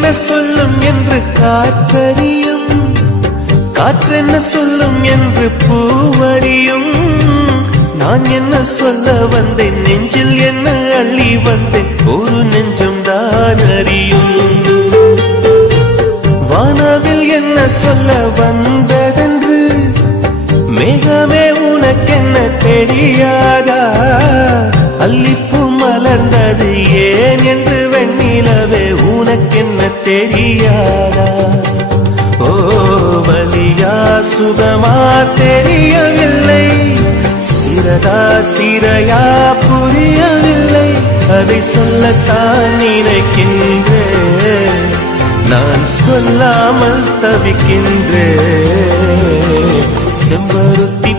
என்ன சொல்லும் என்று காற்றறியும், காற்றென்ன சொல்லும் என்று பூவறியும். நான் என்ன சொல்ல வந்தேன், நெஞ்சில் என்ன அள்ளி வந்தேன், ஒரு நெஞ்சம் தான் அறியும். வானவில் என்ன சொல்ல வந்ததென்று மேகமே உனக்கென்ன தெரியாதா? அல்லிப்பூ மலர்ந்தது ஏன் என்று வெண்ணிலவே உனக்கென்ன தெரியாதா? ஓ வலியா சுகமா தெரியவில்லை, சிறதா சிறையா புரியவில்லை. அதை சொல்லத்தான் நினைக்கின்றேன், நான் சொல்லாமல் தவிக்கின்றேன். செம்பருத்தி